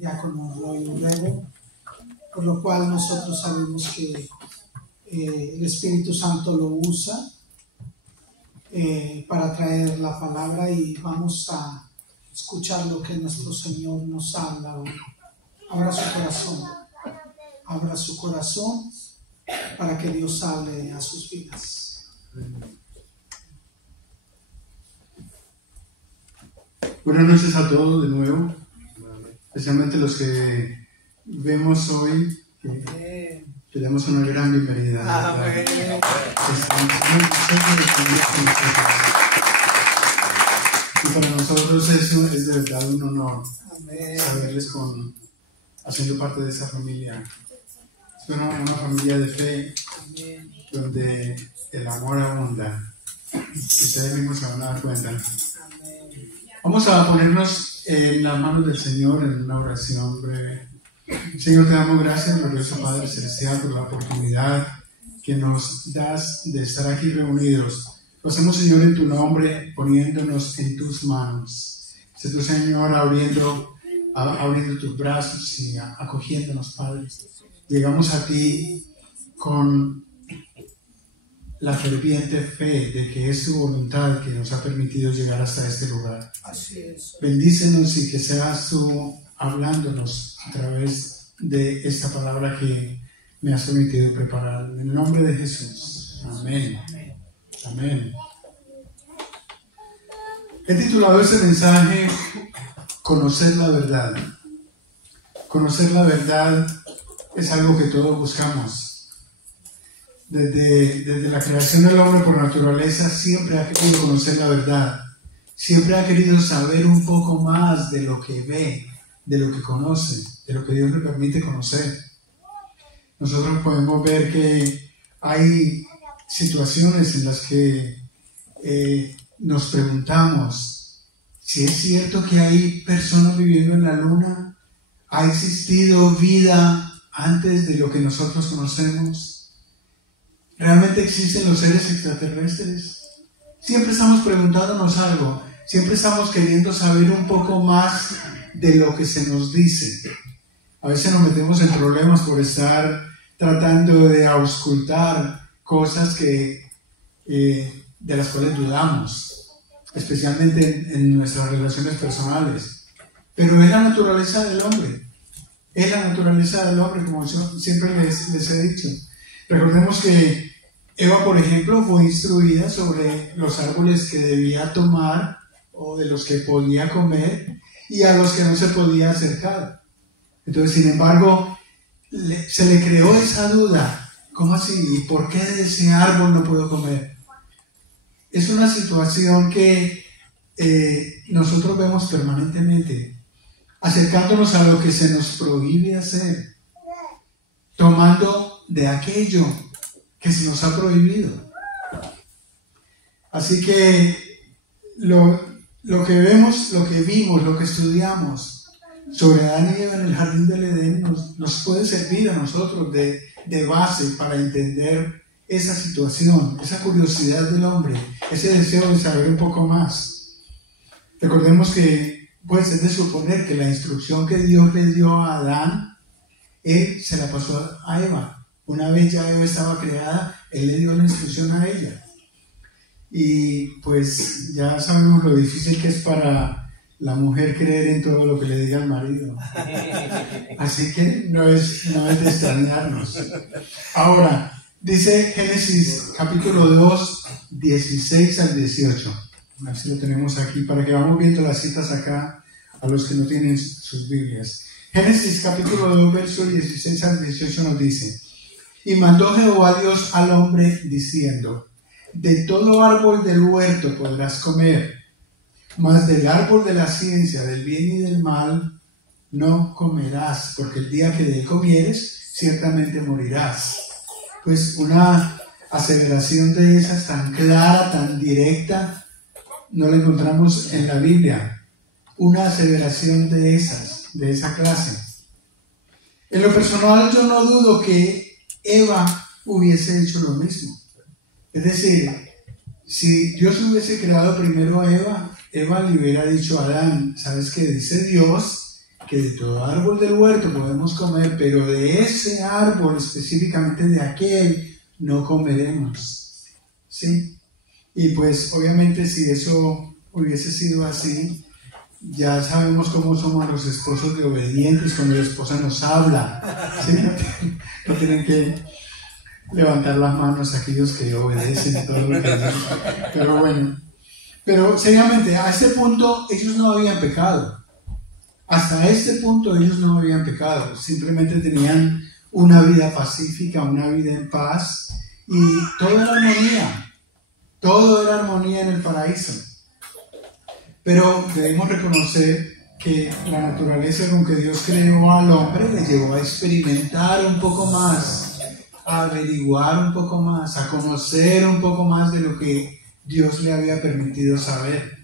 diácono Roy Urrego, por lo cual nosotros sabemos que el Espíritu Santo lo usa para traer la palabra, y vamos a escuchar lo que nuestro Señor nos habla hoy. Abra su corazón para que Dios hable a sus vidas. Buenas noches a todos de nuevo, especialmente los que vemos hoy. Le damos una gran bienvenida. Amén. Y para nosotros eso es de verdad un honor. Amén. Saberles haciendo parte de esa familia. Es una familia de fe. Amén. Donde el amor abunda. Ustedes mismos se van a dar cuenta. Amén. Vamos a ponernos en las manos del Señor en una oración breve. Señor, te damos gracias, glorioso Padre Celestial, por la oportunidad que nos das de estar aquí reunidos. Lo hacemos, Señor, en tu nombre, poniéndonos en tus manos. Sé tu, Señor, abriendo tus brazos y acogiéndonos, Padre. Llegamos a ti con la ferviente fe de que es tu voluntad que nos ha permitido llegar hasta este lugar. Así es. Bendícenos y que seas tú hablándonos a través de esta palabra que me has permitido preparar. En el nombre de Jesús. Amén. Amén. Amén. He titulado este mensaje Conocer la verdad. Conocer la verdad es algo que todos buscamos. Desde la creación del hombre por naturaleza siempre ha querido conocer la verdad. Siempre ha querido saber un poco más de lo que ve, de lo que conoce, de lo que Dios le permite conocer. Nosotros podemos ver que hay situaciones en las que nos preguntamos si es cierto que hay personas viviendo en la luna. ¿Ha existido vida antes de lo que nosotros conocemos? ¿Realmente existen los seres extraterrestres? Siempre estamos preguntándonos algo. Siempre estamos queriendo saber un poco más de lo que se nos dice. A veces nos metemos en problemas por estar tratando de auscultar cosas de las cuales dudamos, especialmente en nuestras relaciones personales. Pero es la naturaleza del hombre. Es la naturaleza del hombre, como yo siempre les he dicho. Recordemos que Eva, por ejemplo, fue instruida sobre los árboles que debía tomar o de los que podía comer y a los que no se podía acercar. Entonces, sin embargo, se le creó esa duda. ¿Cómo así? ¿Y por qué de ese árbol no puedo comer? Es una situación que nosotros vemos permanentemente, acercándonos a lo que se nos prohíbe hacer, tomando de aquello que se nos ha prohibido. Así que lo que vemos, lo que vimos, lo que estudiamos sobre Adán y Eva en el jardín del Edén nos puede servir a nosotros de base para entender esa situación, esa curiosidad del hombre, ese deseo de saber un poco más. Recordemos que pues es de suponer que la instrucción que Dios le dio a Adán, él se la pasó a Eva. Una vez ya Eva estaba creada, él le dio la instrucción a ella. Y pues ya sabemos lo difícil que es para la mujer creer en todo lo que le diga el marido. Así que no es de extrañarnos. Ahora, dice Génesis capítulo 2, 16 al 18. A ver si lo tenemos aquí para que vamos viendo las citas acá a los que no tienen sus Biblias. Génesis capítulo 2, verso 16 al 18 nos dice: Y mandó Jehová Dios al hombre diciendo: De todo árbol del huerto podrás comer, mas del árbol de la ciencia del bien y del mal no comerás, porque el día que de él comieres, ciertamente morirás. Pues una aseveración de esas tan clara, tan directa, no la encontramos en la Biblia. Una aseveración de esa clase. En lo personal, yo no dudo que Eva hubiese hecho lo mismo. Es decir, si Dios hubiese creado primero a Eva, Eva le hubiera dicho a Adán: ¿sabes qué? Dice Dios que de todo árbol del huerto podemos comer, pero de ese árbol, específicamente de aquel, no comeremos. ¿Sí? Y pues obviamente si eso hubiese sido así, ya sabemos cómo somos los esposos de obedientes cuando la esposa nos habla. ¿Sí? No tienen que levantar las manos aquellos que obedecen y todo lo que dicen. Pero bueno, pero seriamente, a este punto ellos no habían pecado. Hasta este punto ellos no habían pecado, simplemente tenían una vida pacífica, una vida en paz, y todo era armonía en el paraíso. Pero debemos reconocer que la naturaleza con que Dios creó al hombre le llevó a experimentar un poco más, a averiguar un poco más, a conocer un poco más de lo que Dios le había permitido saber.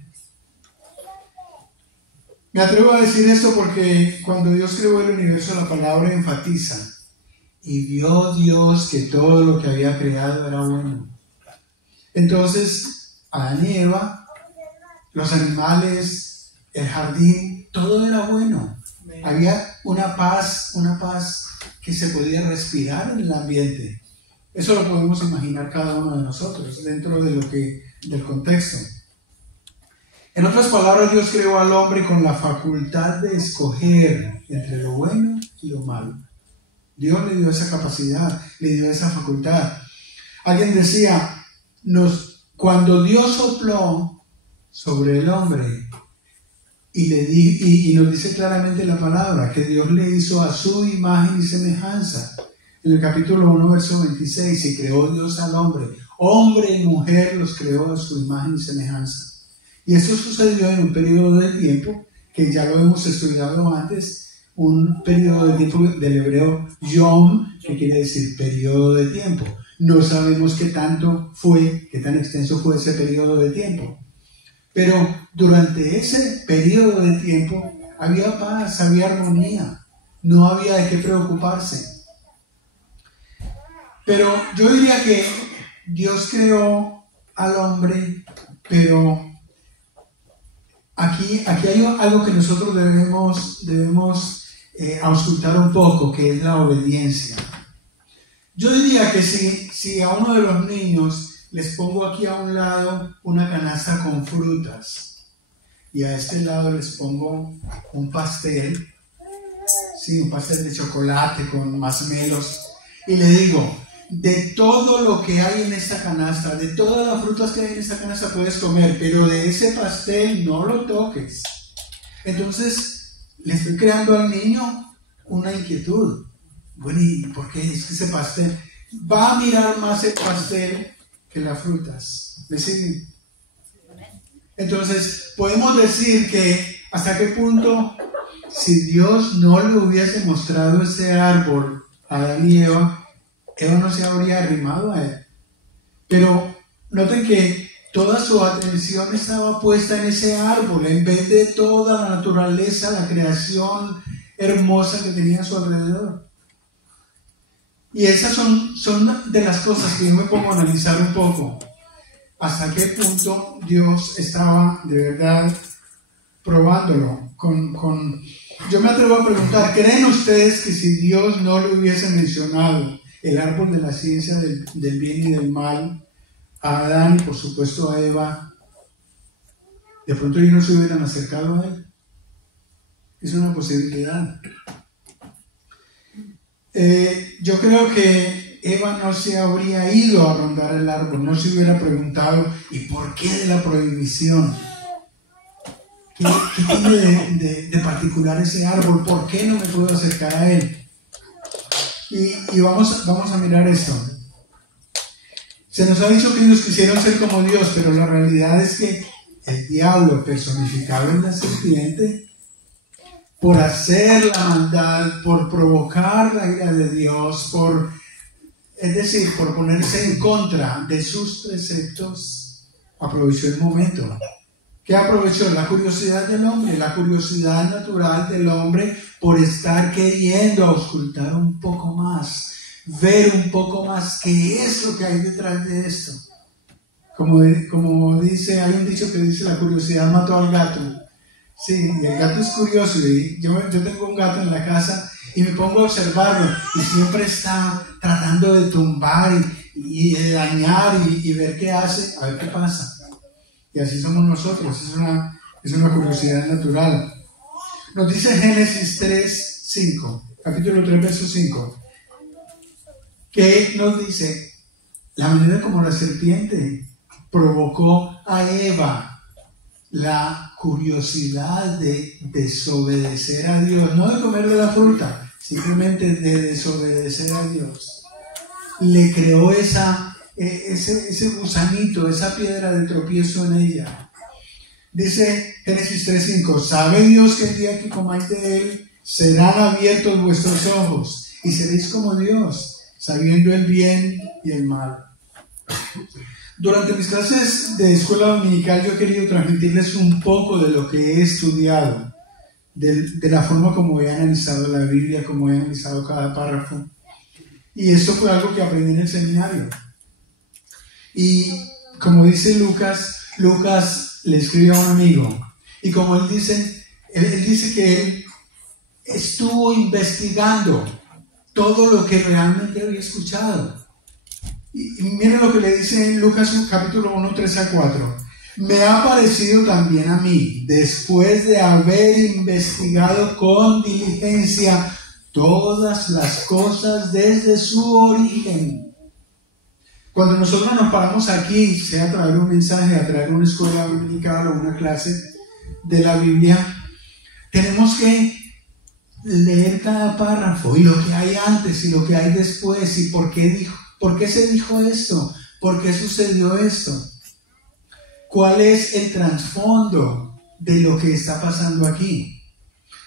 Me atrevo a decir esto porque cuando Dios creó el universo, la palabra enfatiza: y vio Dios que todo lo que había creado era bueno. Entonces, Adán y Eva, los animales, el jardín, todo era bueno. Había una paz que se podía respirar en el ambiente. Eso lo podemos imaginar cada uno de nosotros dentro de del contexto. En otras palabras, Dios creó al hombre con la facultad de escoger entre lo bueno y lo malo. Dios le dio esa capacidad, le dio esa facultad. Alguien decía, cuando Dios sopló sobre el hombre y nos dice claramente la palabra, que Dios le hizo a su imagen y semejanza. En el capítulo 1, verso 26, y creó Dios al hombre y mujer los creó a su imagen y semejanza. Y eso sucedió en un periodo de tiempo que ya lo hemos estudiado antes, un periodo de tiempo del hebreo yom, que quiere decir periodo de tiempo. No sabemos qué tan extenso fue ese periodo de tiempo. Pero durante ese periodo de tiempo había paz, había armonía, no había de qué preocuparse. Pero yo diría que Dios creó al hombre, pero Aquí hay algo que nosotros debemos auscultar un poco, que es la obediencia. Yo diría que si a uno de los niños les pongo aquí a un lado una canasta con frutas y a este lado les pongo un pastel, sí, un pastel de chocolate con masmelos, y le digo, de todo lo que hay en esta canasta, de todas las frutas que hay en esta canasta puedes comer, pero de ese pastel no lo toques. Entonces le estoy creando al niño una inquietud. Bueno, ¿y por qué es que ese pastel va a mirar más el pastel que las frutas? ¿Me siguen? Entonces podemos decir que hasta qué punto, si Dios no le hubiese mostrado ese árbol a Adán y Eva no se habría arrimado a él. Pero noten que toda su atención estaba puesta en ese árbol, en vez de toda la naturaleza, la creación hermosa que tenía a su alrededor. Y esas son de las cosas que yo me pongo a analizar un poco. Hasta qué punto Dios estaba de verdad probándolo. Yo me atrevo a preguntar, ¿creen ustedes que si Dios no le hubiese mencionado el árbol de la ciencia del bien y del mal a Adán y por supuesto a Eva, de pronto ellos no se hubieran acercado a él? Es una posibilidad. Yo creo que Eva no se habría ido a rondar el árbol, no se hubiera preguntado, ¿y por qué de la prohibición? ¿Qué tiene de particular ese árbol? ¿Por qué no me puedo acercar a él? Y vamos a mirar esto. Se nos ha dicho que ellos quisieron ser como Dios, pero la realidad es que el diablo, personificado en la serpiente, por hacer la maldad, por provocar la ira de Dios, por ponerse en contra de sus preceptos, aprovechó el momento. ¿Qué aprovechó? La curiosidad del hombre, la curiosidad natural del hombre por estar queriendo auscultar un poco más, ver un poco más qué es lo que hay detrás de esto. Como dice, hay un dicho que dice, la curiosidad mató al gato. Sí, y el gato es curioso. Y yo tengo un gato en la casa y me pongo a observarlo y siempre está tratando de tumbar y de dañar y ver qué hace, a ver qué pasa. Y así somos nosotros, es una curiosidad natural. Nos dice Génesis 3:5, capítulo 3, verso 5, que nos dice la manera como la serpiente provocó a Eva la curiosidad de desobedecer a Dios, no de comer de la fruta, simplemente de desobedecer a Dios. Le creó ese gusanito, esa piedra de tropiezo en ella. Dice Génesis 3:5, ¿sabe Dios que el día que comáis de él serán abiertos vuestros ojos y seréis como Dios, sabiendo el bien y el mal? Durante mis clases de escuela dominical yo he querido transmitirles un poco de lo que he estudiado, de la forma como he analizado la Biblia, como he analizado cada párrafo. Y esto fue algo que aprendí en el seminario. Y como dice Lucas le escribe a un amigo. Y como él dice que él estuvo investigando todo lo que realmente había escuchado. Y miren lo que le dice en Lucas capítulo 1, 3-4. Me ha parecido también a mí, después de haber investigado con diligencia todas las cosas desde su origen. Cuando nosotros nos paramos aquí, sea a traer un mensaje, a traer una escuela dominical o una clase de la Biblia, tenemos que leer cada párrafo y lo que hay antes y lo que hay después y por qué se dijo esto, por qué sucedió esto, cuál es el trasfondo de lo que está pasando aquí,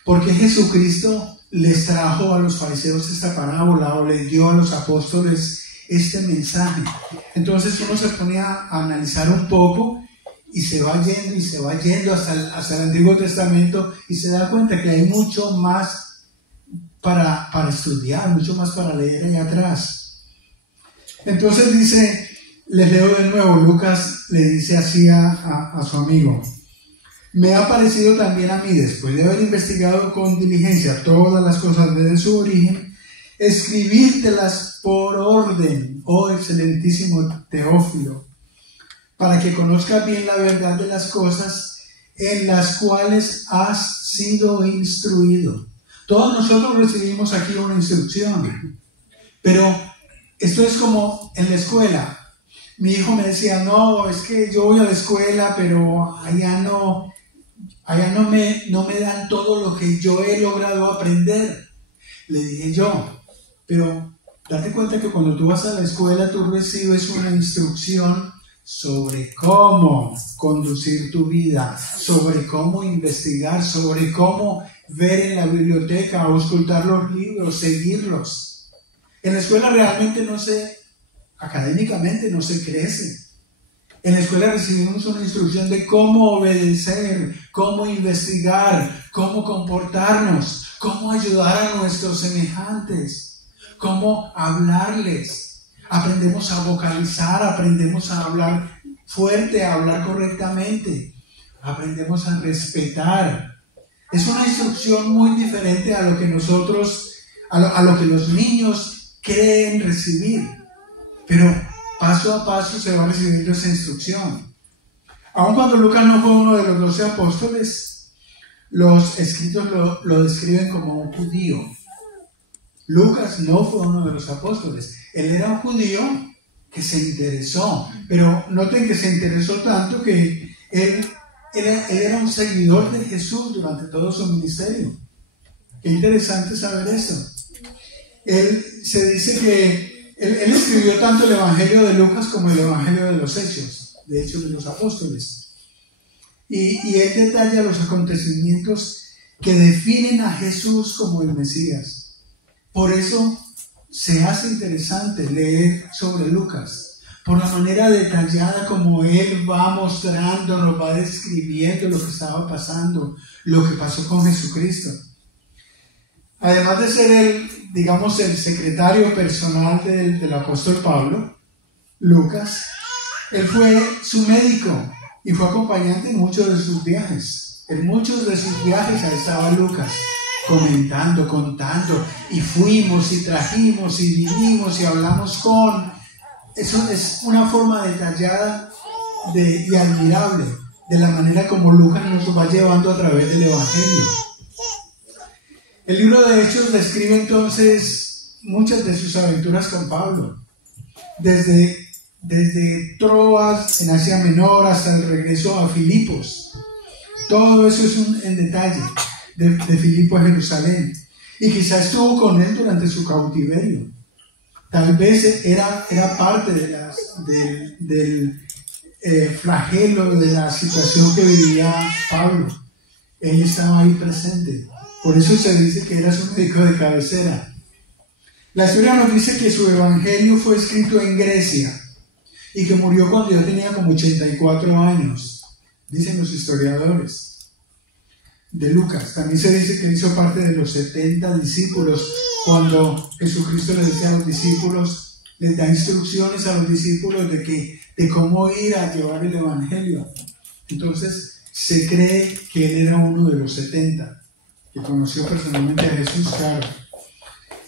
por qué Jesucristo les trajo a los fariseos esta parábola o les dio a los apóstoles este mensaje. Entonces uno se pone a analizar un poco y se va yendo hasta el Antiguo Testamento y se da cuenta que hay mucho más para estudiar, mucho más para leer allá atrás. Entonces dice, les leo de nuevo, Lucas le dice así a su amigo: me ha parecido también a mí, después de haber investigado con diligencia todas las cosas desde su origen, escribírtelas por orden, oh excelentísimo Teófilo, para que conozcas bien la verdad de las cosas en las cuales has sido instruido. Todos nosotros recibimos aquí una instrucción, pero esto es como en la escuela. Mi hijo me decía, no, es que yo voy a la escuela, pero allá no me dan todo lo que yo he logrado aprender. Le dije yo, pero date cuenta que cuando tú vas a la escuela, tú recibes una instrucción sobre cómo conducir tu vida, sobre cómo investigar, sobre cómo ver en la biblioteca, auscultar los libros, seguirlos. En la escuela realmente académicamente no se crece. En la escuela recibimos una instrucción de cómo obedecer, cómo investigar, cómo comportarnos, cómo ayudar a nuestros semejantes, cómo hablarles. Aprendemos a vocalizar, aprendemos a hablar fuerte, a hablar correctamente, aprendemos a respetar. Es una instrucción muy diferente a lo que a lo que los niños creen recibir, pero paso a paso se va recibiendo esa instrucción. Aun cuando Lucas no fue uno de los 12 apóstoles, los escritos lo describen como un judío. Lucas no fue uno de los apóstoles, él era un judío que se interesó, pero noten que se interesó tanto que él era un seguidor de Jesús durante todo su ministerio. Qué interesante saber eso. Se dice que él escribió tanto el Evangelio de Lucas como el Evangelio de los Hechos de los apóstoles. Y él detalla los acontecimientos que definen a Jesús como el Mesías. Por eso se hace interesante leer sobre Lucas, por la manera detallada como él va mostrando, nos va describiendo lo que estaba pasando, lo que pasó con Jesucristo. Además de ser el secretario personal del apóstol Pablo, Lucas, él fue su médico. y fue acompañante en muchos de sus viajes. En muchos de sus viajes ahí estaba Lucas, comentando, contando, y fuimos y trajimos y vinimos y hablamos con. Eso es una forma detallada y admirable de la manera como Lucas nos va llevando a través del Evangelio. El libro de Hechos describe entonces muchas de sus aventuras con Pablo, desde Troas en Asia Menor hasta el regreso a Filipos. Todo eso es en detalle de Filipo a Jerusalén, y quizás estuvo con él durante su cautiverio. Tal vez era parte del flagelo de la situación que vivía Pablo. Él estaba ahí presente. Por eso se dice que era su médico de cabecera. La historia nos dice que su evangelio fue escrito en Grecia y que murió cuando ya tenía como 84 años, dicen los historiadores. De Lucas también se dice que hizo parte de los 70 discípulos, cuando Jesucristo le dice a los discípulos, les da instrucciones a los discípulos de cómo ir a llevar el evangelio. Entonces se cree que él era uno de los 70 que conoció personalmente a Jesús, claro.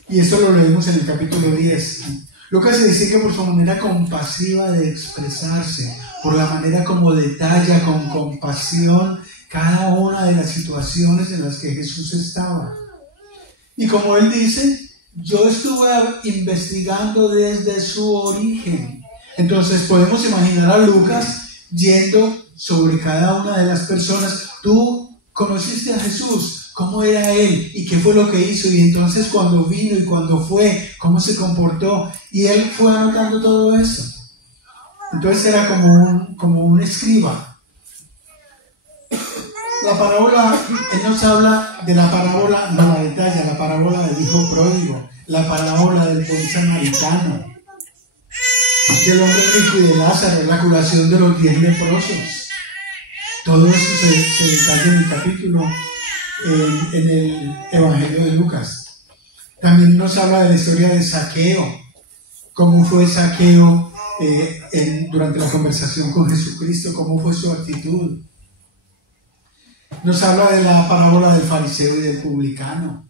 Y esto lo leemos en el capítulo 10. Lucas se dice que por su manera compasiva de expresarse, por la manera como detalla con compasión cada una de las situaciones en las que Jesús estaba. Y como él dice, yo estuve investigando desde su origen. Entonces podemos imaginar a Lucas yendo sobre cada una de las personas. Tú conociste a Jesús, cómo era él y qué fue lo que hizo, y entonces cuando vino y cuando fue, cómo se comportó, y él fue anotando todo eso. Entonces era como un escriba. La parábola, él nos habla de la parábola, no la detalla, la parábola del hijo pródigo, la parábola del buen samaritano, del hombre rico y de Lázaro, la curación de los 10 leprosos. Todo eso se detalla en el capítulo, en el Evangelio de Lucas. También nos habla de la historia de Zaqueo, cómo fue Zaqueo durante la conversación con Jesucristo, cómo fue su actitud. Nos habla de la parábola del fariseo y del publicano,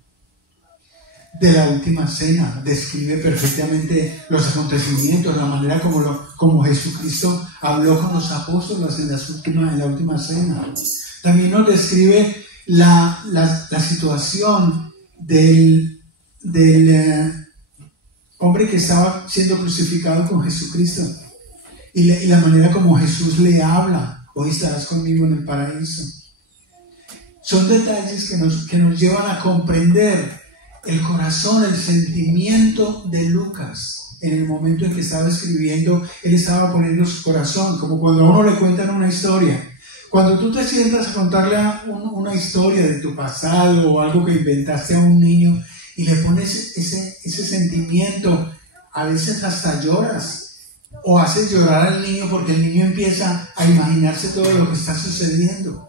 de la última cena. Describe perfectamente los acontecimientos, la manera como Jesucristo habló con los apóstoles en la última cena. También nos describe la situación del hombre que estaba siendo crucificado con Jesucristo y la manera como Jesús le habla: hoy estarás conmigo en el paraíso. Son detalles que nos llevan a comprender el corazón, el sentimiento de Lucas. En el momento en que estaba escribiendo, él estaba poniendo su corazón, como cuando a uno le cuentan una historia. Cuando tú te sientas a contarle una historia de tu pasado o algo que inventaste a un niño y le pones ese sentimiento, a veces hasta lloras o haces llorar al niño porque el niño empieza a imaginarse todo lo que está sucediendo.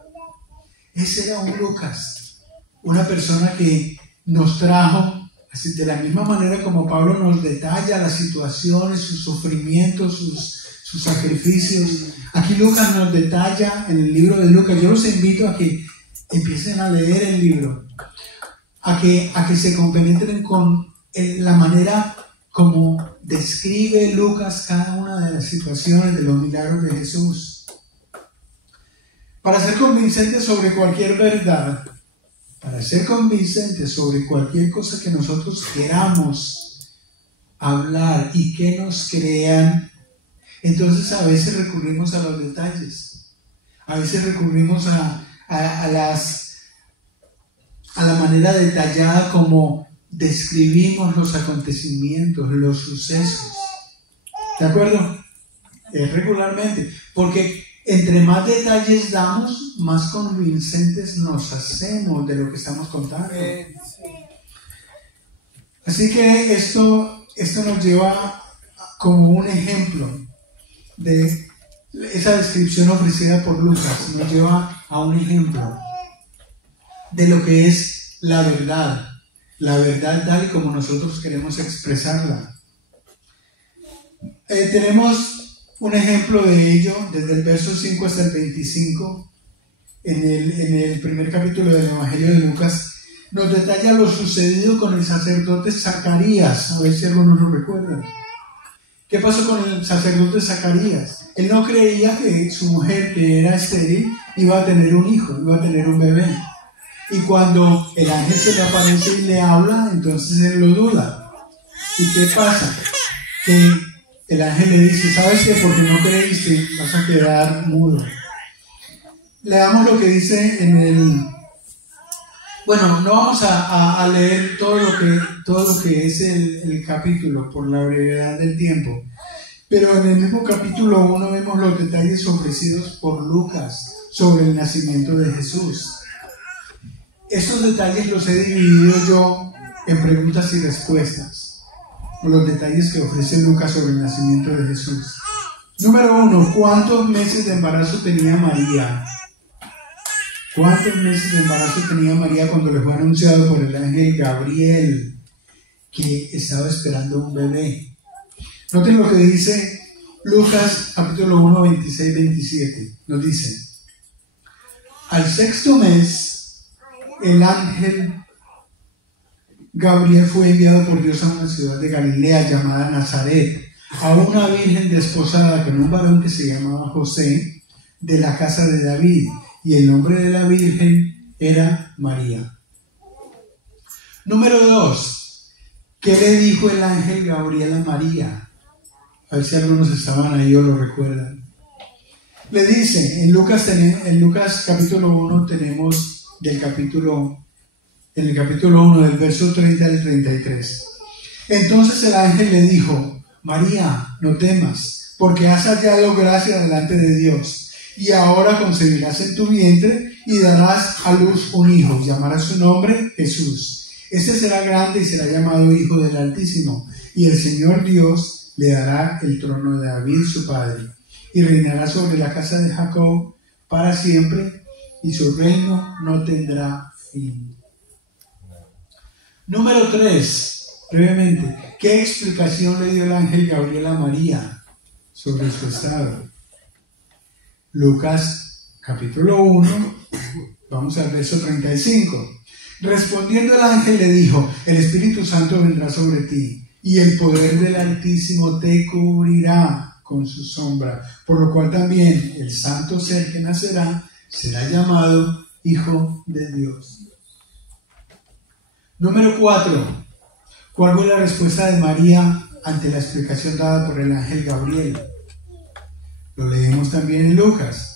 Ese era un Lucas, una persona que nos trajo, así de la misma manera como Pablo nos detalla las situaciones, sus sufrimientos, sus sacrificios. Aquí Lucas nos detalla en el libro de Lucas. Yo los invito a que empiecen a leer el libro, a que se compenetren con la manera como describe Lucas cada una de las situaciones de los milagros de Jesús. Para ser convincentes sobre cualquier verdad, para ser convincentes sobre cualquier cosa que nosotros queramos hablar y que nos crean, entonces a veces recurrimos a los detalles, a veces recurrimos a la manera detallada como describimos los acontecimientos, los sucesos. ¿De acuerdo? Regularmente, porque entre más detalles damos, más convincentes nos hacemos de lo que estamos contando. Así que esto nos lleva como un ejemplo de esa descripción ofrecida por Lucas, nos lleva a un ejemplo de lo que es la verdad tal y como nosotros queremos expresarla. Tenemos un ejemplo de ello, desde el verso 5 hasta el 25, en el primer capítulo del Evangelio de Lucas, nos detalla lo sucedido con el sacerdote Zacarías, a ver si algunos lo recuerdan. ¿Qué pasó con el sacerdote Zacarías? Él no creía que su mujer, que era estéril, iba a tener un hijo, iba a tener un bebé. Y cuando el ángel se le aparece y le habla, entonces él lo duda. ¿Y qué pasa? Que el ángel le dice, ¿sabes qué? Porque no creíste, vas a quedar mudo. Leamos lo que dice en el... Bueno, no vamos a leer todo lo que es el capítulo por la brevedad del tiempo, pero en el mismo capítulo 1 vemos los detalles ofrecidos por Lucas sobre el nacimiento de Jesús. Estos detalles los he dividido yo en preguntas y respuestas, los detalles que ofrece Lucas sobre el nacimiento de Jesús. Número 1, ¿cuántos meses de embarazo tenía María? ¿Cuántos meses de embarazo tenía María cuando le fue anunciado por el ángel Gabriel que estaba esperando un bebé? Noten lo que dice Lucas capítulo 1, 26-27. Nos dice, al sexto mes, el ángel Gabriel fue enviado por Dios a una ciudad de Galilea llamada Nazaret, a una virgen desposada con un varón que se llamaba José, de la casa de David, y el nombre de la virgen era María. Número 2, ¿qué le dijo el ángel Gabriel a María? A ver si algunos estaban ahí o lo recuerdan. Le dice, en Lucas capítulo 1 tenemos en el capítulo 1 del verso 30 al 33. Entonces el ángel le dijo, María, no temas, porque has hallado gracia delante de Dios. Y ahora concebirás en tu vientre y darás a luz un hijo, llamarás su nombre Jesús. Este será grande y será llamado Hijo del Altísimo, y el Señor Dios le dará el trono de David su padre, y reinará sobre la casa de Jacob para siempre, y su reino no tendrá fin. Número 3, brevemente, ¿qué explicación le dio el ángel Gabriel a María sobre su estado? Lucas capítulo 1, vamos al verso 35. Respondiendo el ángel le dijo, el Espíritu Santo vendrá sobre ti, y el poder del Altísimo te cubrirá con su sombra, por lo cual también el santo ser que nacerá será llamado Hijo de Dios. Número 4. ¿Cuál fue la respuesta de María ante la explicación dada por el ángel Gabriel? Lo leemos también en Lucas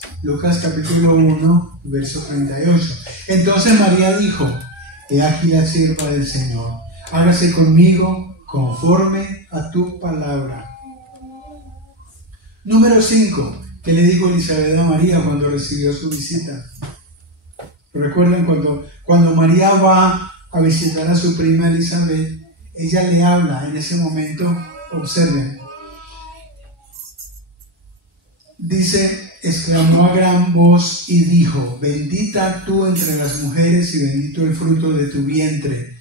capítulo 1, verso 38. Entonces María dijo, he aquí la sierva del Señor, hágase conmigo conforme a tu palabra. Número 5. ¿Qué le dijo Elizabeth a María cuando recibió su visita? ¿Recuerdan cuando María va a visitar a su prima Elizabeth? Ella le habla en ese momento, observen. Dice, exclamó a gran voz y dijo, bendita tú entre las mujeres y bendito el fruto de tu vientre.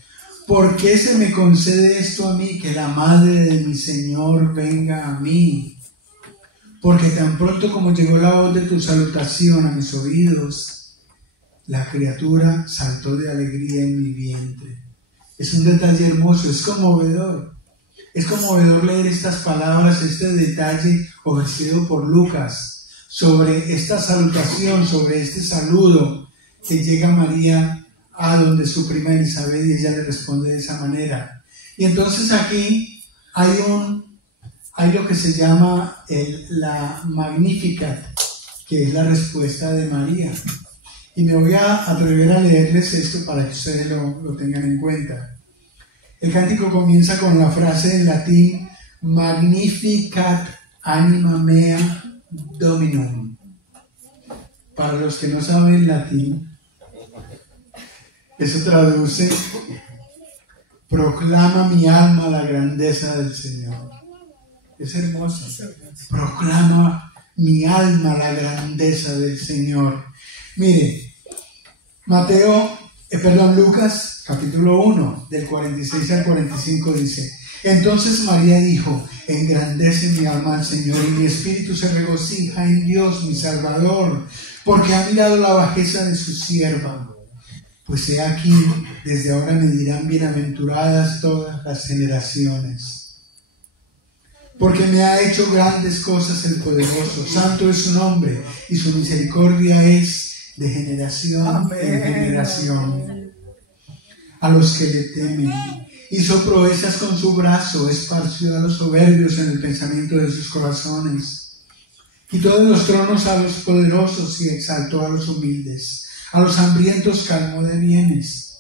¿Por qué se me concede esto a mí, que la madre de mi Señor venga a mí? Porque tan pronto como llegó la voz de tu salutación a mis oídos, la criatura saltó de alegría en mi vientre. Es un detalle hermoso, es conmovedor. Es conmovedor leer estas palabras, este detalle ofrecido por Lucas sobre esta salutación, sobre este saludo que llega María a donde su prima Elizabeth, y ella le responde de esa manera. Y entonces aquí hay lo que se llama la Magnificat, que es la respuesta de María. Y me voy a atrever a leerles esto para que ustedes lo tengan en cuenta. El cántico comienza con la frase en latín, Magnificat anima mea Dominum. Para los que no saben latín, eso traduce, proclama mi alma la grandeza del Señor. Es hermoso. Proclama mi alma la grandeza del Señor. Mire, Lucas capítulo 1, del 46 al 45 dice, Entonces María dijo: engrandece mi alma al Señor, y mi espíritu se regocija en Dios mi Salvador, porque ha mirado la bajeza de su sierva. Pues he aquí, desde ahora me dirán bienaventuradas todas las generaciones. Porque me ha hecho grandes cosas el poderoso, santo es su nombre, y su misericordia es de generación en generación. A los que le temen, hizo proezas con su brazo, esparció a los soberbios en el pensamiento de sus corazones. Quitó de los tronos a los poderosos y exaltó a los humildes. A los hambrientos calmó de bienes,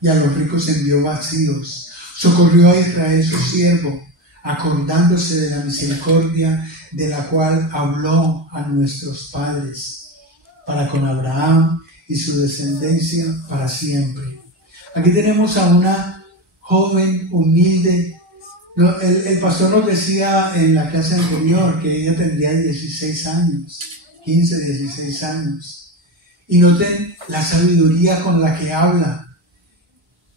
y a los ricos envió vacíos. Socorrió a Israel su siervo, acordándose de la misericordia de la cual habló a nuestros padres, para con Abraham y su descendencia para siempre. Aquí tenemos a una joven humilde. El pastor nos decía en la clase anterior que ella tendría 16 años, 15, 16 años. Y noten la sabiduría con la que habla,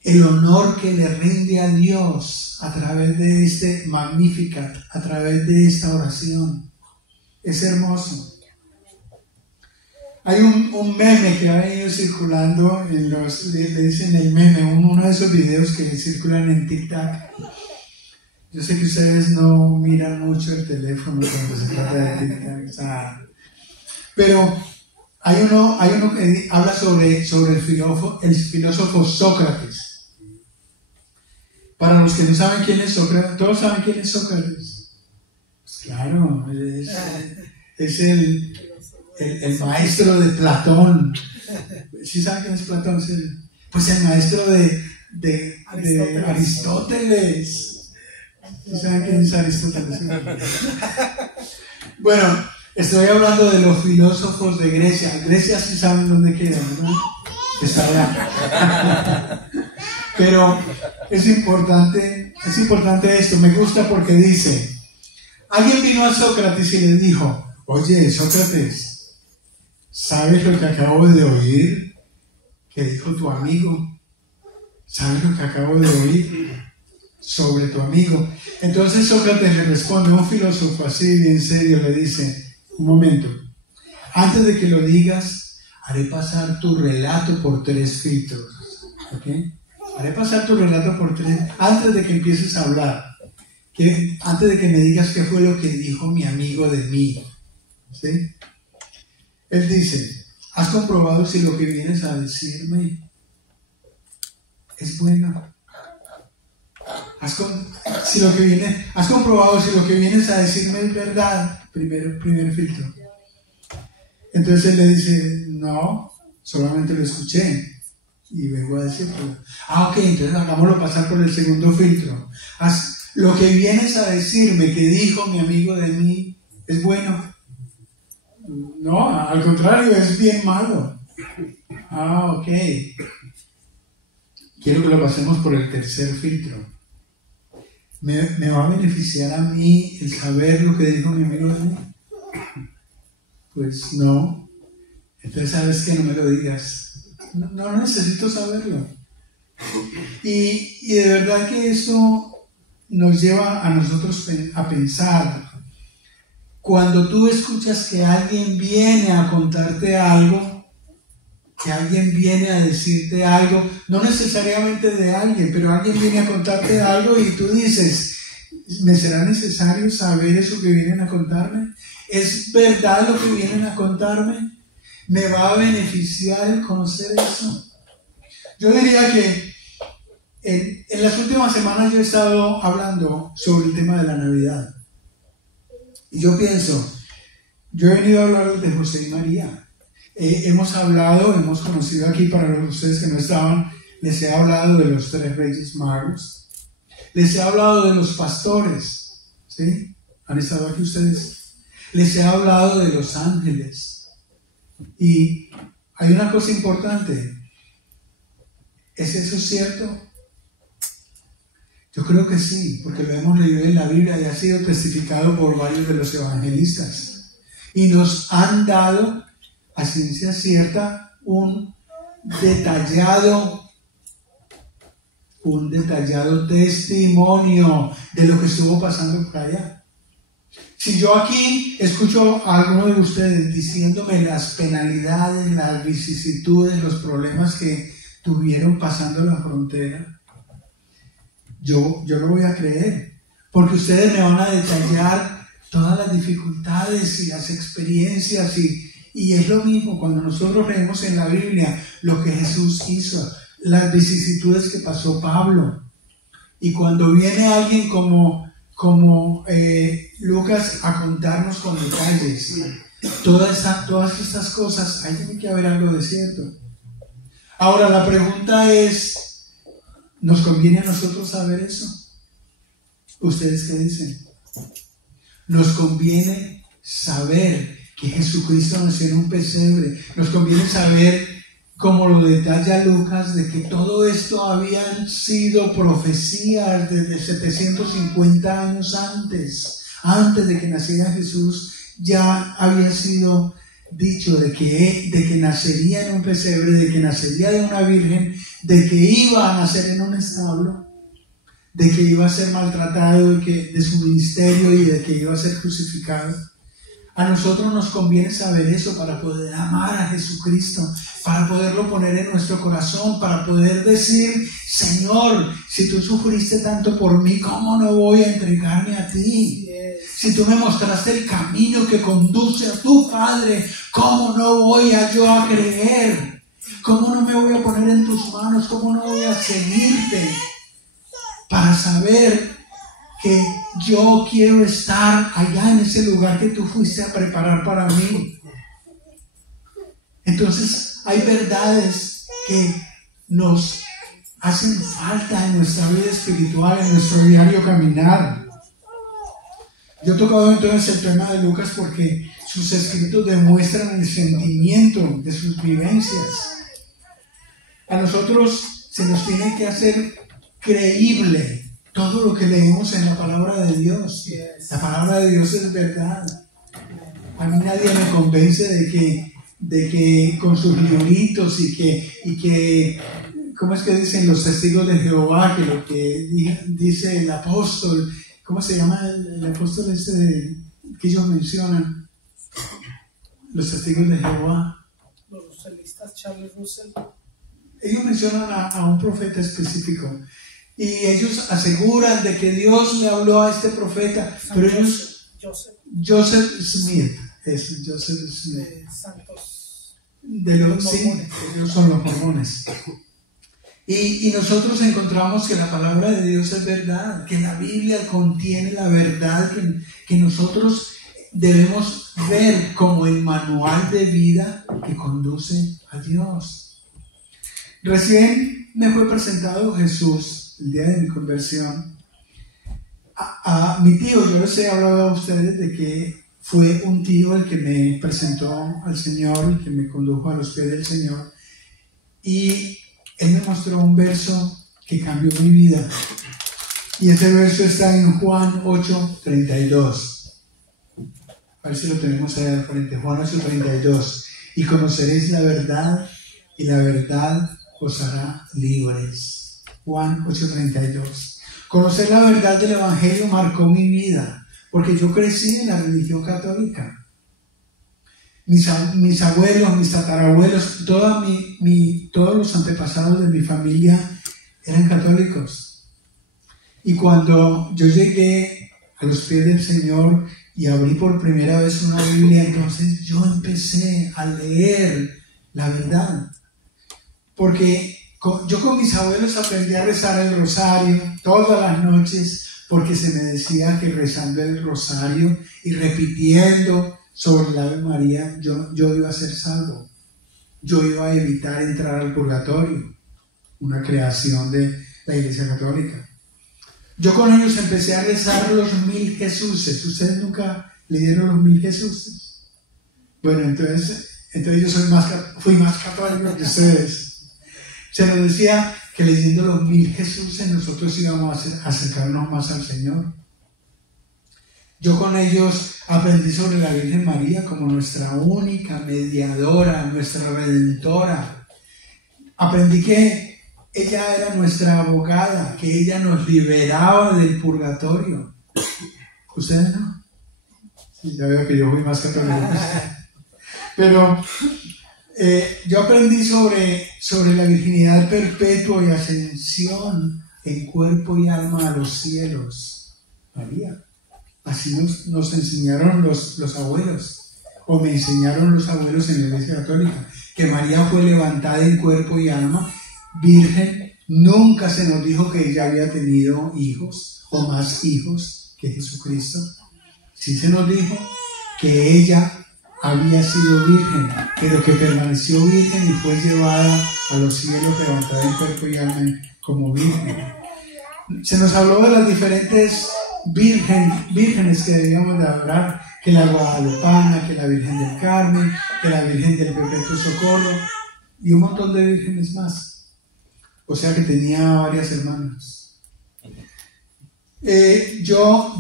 el honor que le rinde a Dios a través de este Magnificat, a través de esta oración. Es hermoso. Hay un meme que ha venido circulando, le dicen el meme, uno de esos videos que circulan en TikTok. Yo sé que ustedes no miran mucho el teléfono cuando se trata de TikTok, pero hay uno que habla sobre el filósofo Sócrates. Para los que no saben quién es Sócrates, ¿todos saben quién es Sócrates? Pues claro, es el maestro de Platón. ¿Sí saben quién es Platón? Pues el maestro de Aristóteles. ¿Sí saben quién es Aristóteles? Bueno, estoy hablando de los filósofos de Grecia. Grecia sí saben dónde queda, ¿no? Está allá. Pero es importante esto. Me gusta porque dice: alguien vino a Sócrates y le dijo: oye, Sócrates, ¿sabes lo que acabo de oír que dijo tu amigo? ¿Sabes lo que acabo de oír sobre tu amigo? Entonces Sócrates le responde, un filósofo así bien serio le dice: un momento, antes de que lo digas, haré pasar tu relato por 3 filtros. ¿Ok? Haré pasar tu relato por 3, antes de que empieces a hablar. Antes de que me digas qué fue lo que dijo mi amigo de mí. ¿Sí? Él dice: ¿has comprobado si lo que vienes a decirme es bueno? ¿Has comprobado si lo que vienes a decirme es verdad? Primer filtro. Entonces él le dice: no, solamente lo escuché y vengo a decirlo. Ok, entonces hagámoslo pasar por el segundo filtro. Lo que vienes a decirme que dijo mi amigo de mí es bueno. No, al contrario, es bien malo. Ok. Quiero que lo pasemos por el tercer filtro. ¿Me va a beneficiar a mí el saber lo que dijo mi amigo de mí? Pues no. Entonces, ¿sabes qué? No me lo digas. No necesito saberlo. Y de verdad que eso nos lleva a nosotros a pensar. Cuando tú escuchas que alguien viene a contarte algo, que alguien viene a decirte algo, no necesariamente de alguien, pero alguien viene a contarte algo y tú dices: ¿me será necesario saber eso que vienen a contarme? ¿Es verdad lo que vienen a contarme? ¿Me va a beneficiar el conocer eso? Yo diría que en las últimas semanas yo he estado hablando sobre el tema de la Navidad. Y yo he venido a hablar de José y María. Hemos conocido aquí, para ustedes que no estaban, les he hablado de los 3 Reyes Magos. Les he hablado de los pastores. ¿Sí? ¿Han estado aquí ustedes? Les he hablado de los ángeles. Y hay una cosa importante. ¿Es eso cierto? Yo creo que sí, porque lo hemos leído en la Biblia y ha sido testificado por varios de los evangelistas. Y nos han dado, a ciencia cierta, un detallado un detallado testimonio de lo que estuvo pasando por allá. Si yo aquí escucho a alguno de ustedes diciéndome las penalidades, las vicisitudes, los problemas que tuvieron pasando la frontera, yo lo voy a creer, porque ustedes me van a detallar todas las dificultades y las experiencias y es lo mismo cuando nosotros leemos en la Biblia lo que Jesús hizo, las vicisitudes que pasó Pablo, y cuando viene alguien como Lucas a contarnos con detalles todas estas cosas, ahí tiene que haber algo de cierto. Ahora la pregunta es, ¿nos conviene a nosotros saber eso? ¿Ustedes qué dicen? Nos conviene saber que Jesucristo nació en un pesebre, nos conviene saber, como lo detalla Lucas, de que todo esto habían sido profecías desde 750 años antes de que naciera Jesús. Ya había sido dicho de que nacería en un pesebre, de que nacería de una virgen, de que iba a nacer en un establo, de que iba a ser maltratado, de su ministerio y de que iba a ser crucificado. A nosotros nos conviene saber eso para poder amar a Jesucristo, para poderlo poner en nuestro corazón, para poder decir, Señor, si tú sufriste tanto por mí, ¿cómo no voy a entregarme a ti? Si tú me mostraste el camino que conduce a tu Padre, ¿cómo no voy yo a creer? ¿Cómo no me voy a poner en tus manos? ¿Cómo no voy a seguirte? Para saber que yo quiero estar allá en ese lugar que tú fuiste a preparar para mí. Entonces hay verdades que nos hacen falta en nuestra vida espiritual, en nuestro diario caminar. Yo he tocado entonces el tema de Lucas porque sus escritos demuestran el sentimiento de sus vivencias. A nosotros se nos tiene que hacer creíble todo lo que leemos en la palabra de Dios. La palabra de Dios es verdad. A mí nadie me convence de que con sus libritos y que ¿cómo es que dicen los testigos de Jehová? Que lo que dice el apóstol, ¿cómo se llama el apóstol que ellos mencionan? Los testigos de Jehová. Los russellistas, Charles Russell. Ellos mencionan a un profeta específico. Y ellos aseguran de que Dios le habló a este profeta, pero ellos, Joseph Smith, Santos, sí, ellos son los mormones. Y nosotros encontramos que la palabra de Dios es verdad, que la Biblia contiene la verdad que nosotros debemos ver como el manual de vida que conduce a Dios. Recién me fue presentado Jesús el día de mi conversión a mi tío. Yo les he hablado a ustedes de que fue un tío el que me presentó al Señor, el que me condujo a los pies del Señor, y él me mostró un verso que cambió mi vida, y ese verso está en Juan 8:32. A ver si lo tenemos ahí al frente. Juan 8:32: y conoceréis la verdad, y la verdad os hará libres. Juan 8:32. Conocer la verdad del Evangelio marcó mi vida, porque yo crecí en la religión católica. Mis abuelos, mis tatarabuelos, todos los antepasados de mi familia eran católicos. Y cuando yo llegué a los pies del Señor y abrí por primera vez una Biblia, entonces yo empecé a leer la verdad. Porque yo con mis abuelos aprendí a rezar el rosario todas las noches, porque se me decía que rezando el rosario y repitiendo sobre la Ave María, yo iba a ser salvo. Yo iba a evitar entrar al purgatorio, una creación de la Iglesia Católica. Yo con ellos empecé a rezar los 1000 Jesuses. ¿Ustedes nunca leyeron los 1000 Jesuses? Bueno, entonces yo fui más católico que ustedes. Se nos decía que leyendo los 1000 Jesuses nosotros íbamos a acercarnos más al Señor. Yo con ellos aprendí sobre la Virgen María como nuestra única mediadora, nuestra redentora. Aprendí que ella era nuestra abogada, que ella nos liberaba del purgatorio. ¿Ustedes no? Sí, ya veo que yo fui más católico. Pero yo aprendí sobre la virginidad perpetua y ascensión en cuerpo y alma a los cielos. María. Así nos enseñaron los abuelos, o me enseñaron los abuelos en la Iglesia Católica, que María fue levantada en cuerpo y alma, virgen. Nunca se nos dijo que ella había tenido hijos o más hijos que Jesucristo. Sí se nos dijo que ella había sido virgen, pero que permaneció virgen y fue llevada a los cielos levantada en cuerpo y alma como virgen. Se nos habló de las diferentes vírgenes que debíamos de adorar, que la Guadalupana, que la Virgen del Carmen, que la Virgen del Perpetuo Socorro y un montón de vírgenes más. O sea que tenía varias hermanas. Yo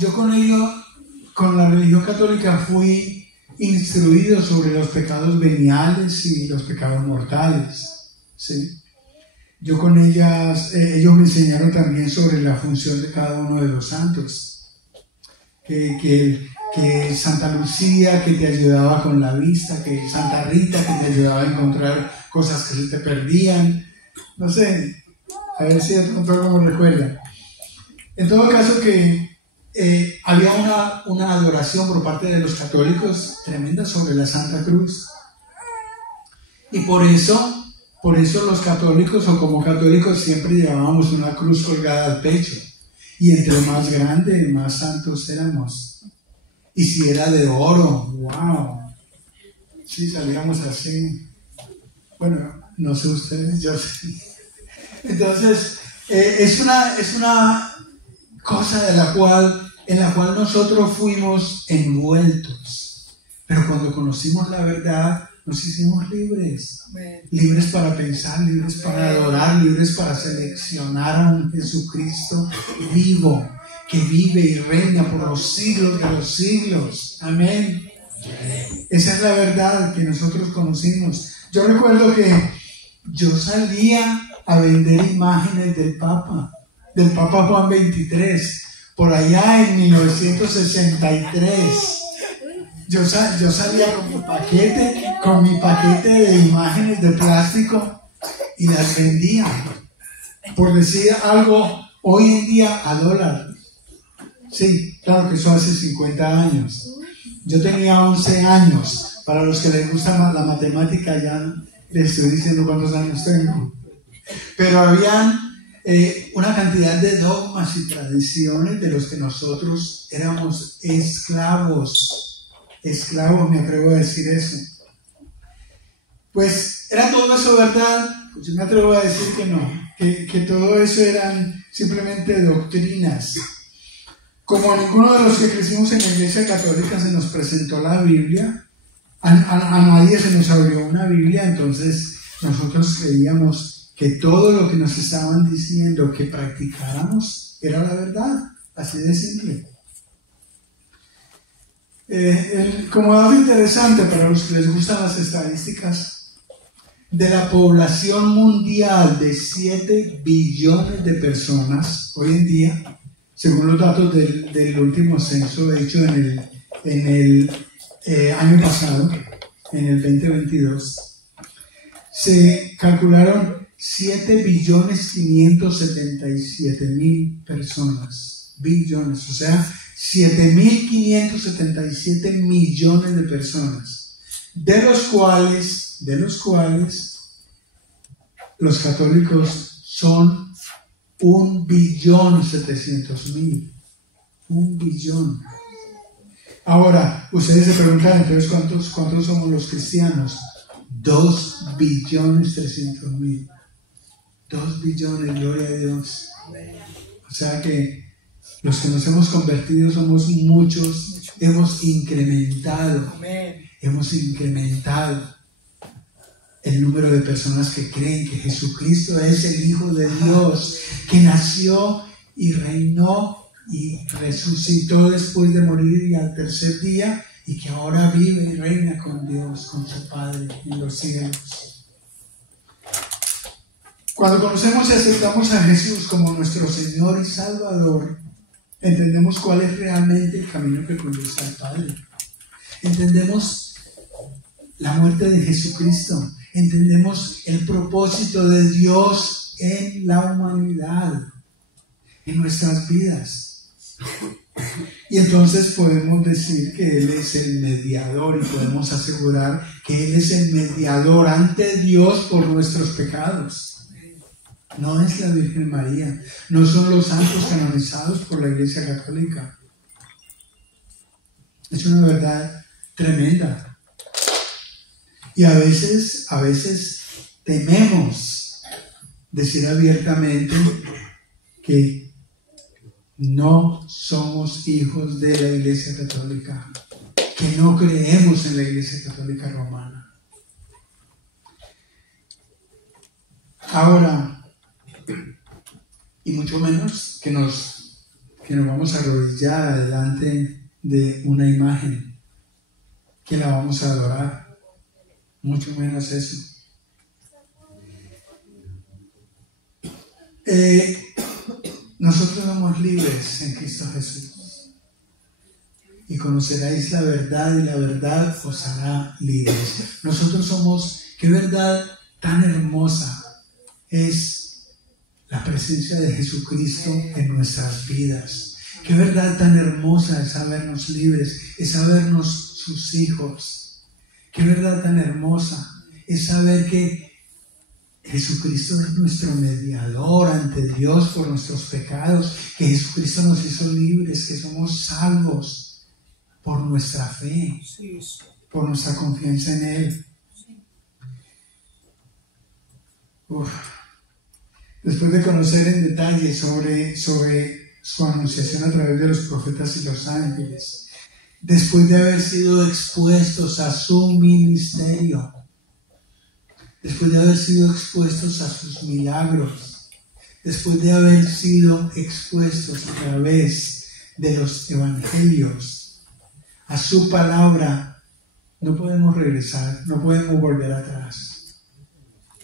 con la religión católica fui instruido sobre los pecados veniales y los pecados mortales, ¿sí? Yo con ellos me enseñaron también sobre la función de cada uno de los santos, que Santa Lucía, que te ayudaba con la vista, que Santa Rita, que te ayudaba a encontrar cosas que se te perdían, no sé, a ver si de pronto algo me recuerda. En todo caso que había una adoración por parte de los católicos tremenda sobre la Santa Cruz, y por eso los católicos, o como católicos, siempre llevábamos una cruz colgada al pecho, y entre más grande, más santos éramos. Y si era de oro, wow, sí, salíamos así. Bueno, no sé ustedes, yo sí. Entonces, es una cosa en la cual nosotros fuimos envueltos. Pero cuando conocimos la verdad, nos hicimos libres. Amén. Libres para pensar, libres para adorar, libres para seleccionar a un Jesucristo vivo, que vive y reina por los siglos de los siglos. Amén. Esa es la verdad que nosotros conocimos. Yo recuerdo que yo salía a vender imágenes del Papa Juan XXIII, por allá en 1963. Yo salía con mi paquete de imágenes de plástico y las vendía. Por decir algo, hoy en día a $1. Sí, claro que eso hace 50 años. Yo tenía 11 años. Para los que les gusta la matemática, ya les estoy diciendo cuántos años tengo. Pero habían una cantidad de dogmas y tradiciones de los que nosotros éramos esclavos, me atrevo a decir eso. Pues era todo eso verdad. Pues yo me atrevo a decir que no, que todo eso eran simplemente doctrinas. Como a ninguno de los que crecimos en la Iglesia Católica se nos presentó la Biblia, a nadie se nos abrió una Biblia, entonces nosotros creíamos que todo lo que nos estaban diciendo que practicáramos era la verdad, así de simple. Como dato interesante para los que les gustan las estadísticas, de la población mundial de 7 billones de personas hoy en día, según los datos del último censo hecho en el año pasado, en el 2022, se calcularon 7.577.000 personas, billones, o sea, 7.577 millones de personas, de los cuales los católicos son 1.700.000. 1 billón. Ahora, ustedes se preguntan, entonces, ¿cuántos somos los cristianos? 2.300.000. 2 billones, gloria a Dios. O sea que los que nos hemos convertido somos muchos, hemos incrementado el número de personas que creen que Jesucristo es el Hijo de Dios, que nació y reinó y resucitó después de morir y al tercer día, y que ahora vive y reina con Dios, con su Padre en los cielos. Cuando conocemos y aceptamos a Jesús como nuestro Señor y Salvador, entendemos cuál es realmente el camino que conduce al Padre. Entendemos la muerte de Jesucristo. Entendemos el propósito de Dios en la humanidad, en nuestras vidas. Y entonces podemos decir que Él es el mediador y podemos asegurar que Él es el mediador ante Dios por nuestros pecados. No es la Virgen María, no son los santos canonizados por la Iglesia Católica. Es una verdad tremenda. Y a veces tememos decir abiertamente que no somos hijos de la Iglesia Católica, que no creemos en la Iglesia Católica Romana. Ahora, y mucho menos que nos vamos a arrodillar delante de una imagen, que la vamos a adorar, mucho menos eso. Nosotros somos libres en Cristo Jesús y conoceréis la verdad y la verdad os hará libres. Nosotros somos, qué verdad tan hermosa es la presencia de Jesucristo en nuestras vidas. Qué verdad tan hermosa es sabernos libres, es sabernos sus hijos. Qué verdad tan hermosa es saber que Jesucristo es nuestro mediador ante Dios por nuestros pecados, que Jesucristo nos hizo libres, que somos salvos por nuestra fe, por nuestra confianza en Él. Después de conocer en detalle sobre su anunciación a través de los profetas y los ángeles, después de haber sido expuestos a su ministerio, después de haber sido expuestos a sus milagros, después de haber sido expuestos a través de los evangelios, a su palabra, no podemos regresar, no podemos volver atrás.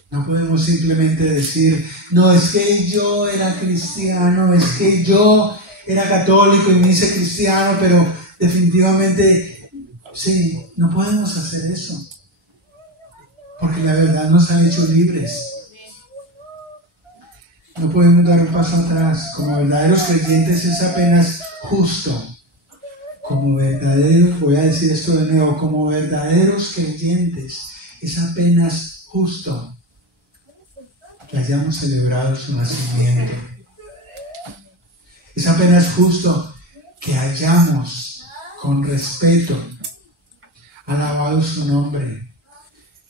No podemos simplemente decir, no, es que yo era cristiano, es que yo era católico y me hice cristiano, pero definitivamente, sí, no podemos hacer eso. Porque la verdad nos ha hecho libres. No podemos dar un paso atrás. Como verdaderos creyentes es apenas justo. Como verdaderos, voy a decir esto de nuevo, como verdaderos creyentes es apenas justo que hayamos celebrado su nacimiento. Es apenas justo que hayamos, con respeto, alabado su nombre,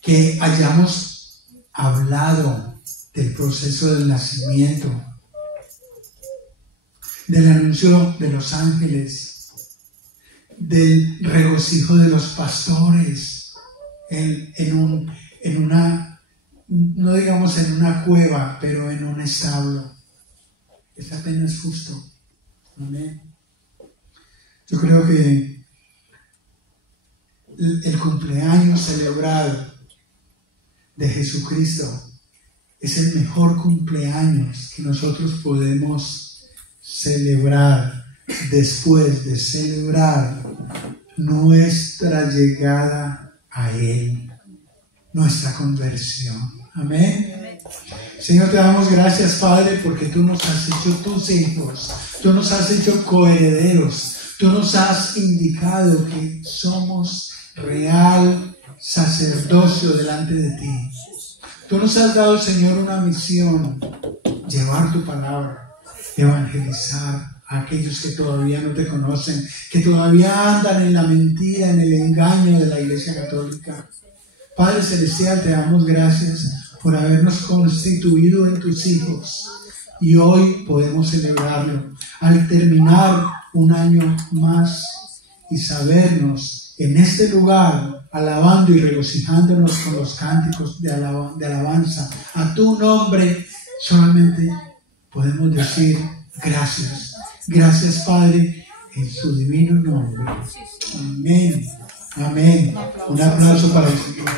que hayamos hablado del proceso del nacimiento, del anuncio de los ángeles, del regocijo de los pastores en una, no digamos en una cueva, pero en un establo. Es apenas justo. Amén. Yo creo que el cumpleaños celebrado de Jesucristo es el mejor cumpleaños que nosotros podemos celebrar después de celebrar nuestra llegada a Él, nuestra conversión. Amén. Señor, te damos gracias, Padre, porque tú nos has hecho tus hijos, tú nos has hecho coherederos, tú nos has indicado que somos real sacerdocio delante de ti. Tú nos has dado, Señor, una misión: llevar tu palabra, evangelizar a aquellos que todavía no te conocen, que todavía andan en la mentira, en el engaño de la Iglesia Católica. Padre Celestial, te damos gracias por habernos constituido en tus hijos, y hoy podemos celebrarlo al terminar un año más y sabernos en este lugar alabando y regocijándonos con los cánticos de alabanza a tu nombre. Solamente podemos decir gracias. Gracias, Padre, en su divino nombre. Amén. Amén. Un aplauso para el Señor.